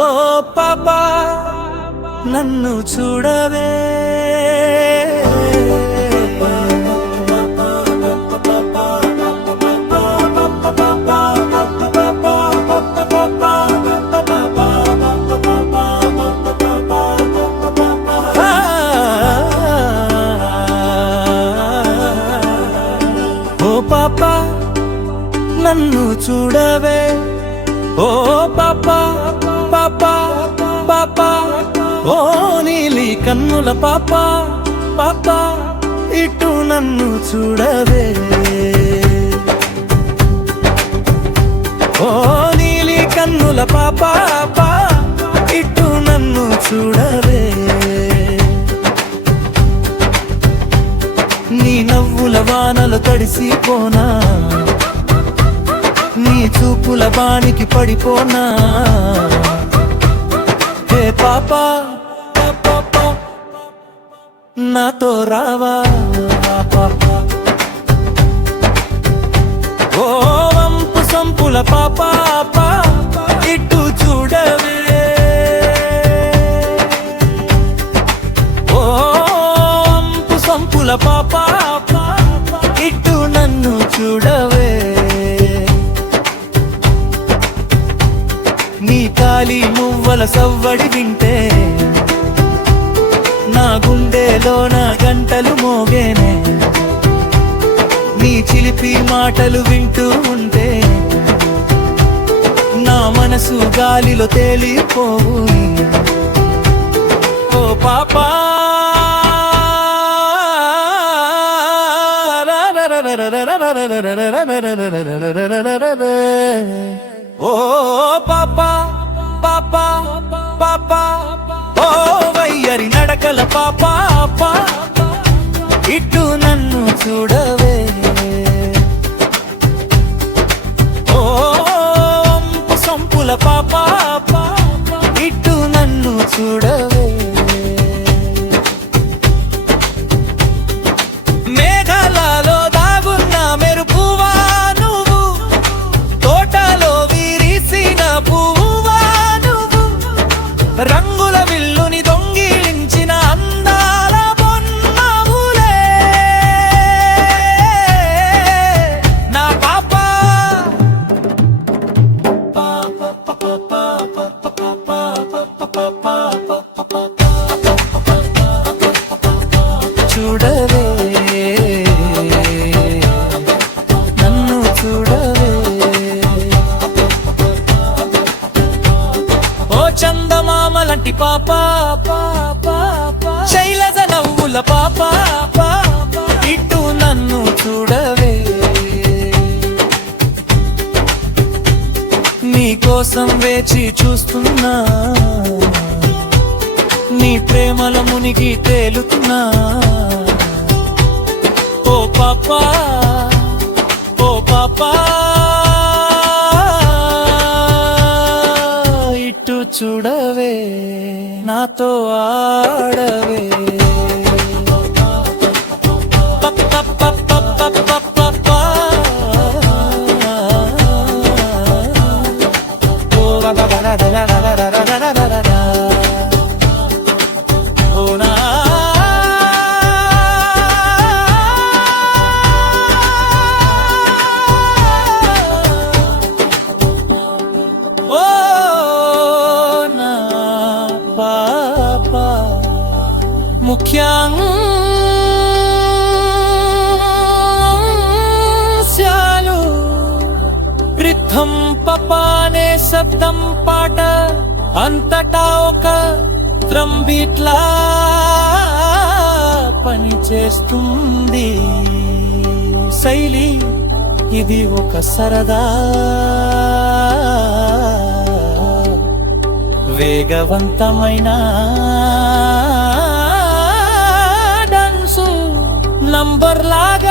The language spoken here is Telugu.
ఓ పాపా నన్ను చూడవే ఓ పాపా నన్ను చూడవే ఓ పాపా పాపా పాపా ఓ నీలి కన్నుల పాపా పాపా ఇటు నన్ను చూడవే ఓ నీలి కన్నుల పాపా పాపా ఇటు నన్ను చూడవే నీ నవ్వుల వానలు తడిసిపోనా నీ చూపుల బానికి పడిపోనా హే పాపా పాపా నాతో రావా పాపా ఓ వంపు సంపుల పాపా ఇటు చూడవే ఓ వంపు సంపుల పాపా ఇటు నన్ను చూడవే నీ కాలి మువ్వల సవ్వడి వింటే నా గుండెలో నా గంటలు మోగేనే నీ చిలిపి మాటలు వింటూ ఉంటే నా మనసు గాలిలో తేలిపోవు ఓ పాపా ఓ పాపా పాపా పాపా ఓ వయ్యరి నడకల పాపా ఇటు నన్ను చూడవే ఓ సంపుల పాపా ఇటు నన్ను చూడవే మేఘాలలో దాగున్న మెరుపువా నువ్వు తోటలో విరిసిన పువ్వా నువ్వు రంగుల విల్లుని దొంగిలించిన అందాల బొమ్మవులే నా పాపా చూడవే నన్ను చూడవే ఓ చందమామలంటి పాపా శైలజ నవ్వుల పాపా ఇటు నన్ను చూడవే నీ కోసం వేచి చూస్తున్నా నీ ప్రేమల మునిగి తేలుతున్నా ఓ పాపా ఓ పాపా ఇటు చూడవే నాతో ఆడవే ముఖ్యాంశాలు రిథం పపానే శబ్దం పాట అంతటా ఒక డ్రమ్ బీట్లా పని చేస్తుంది శైలి ఇది ఒక సరదా వేగవంతమైన నంబర్ లాగా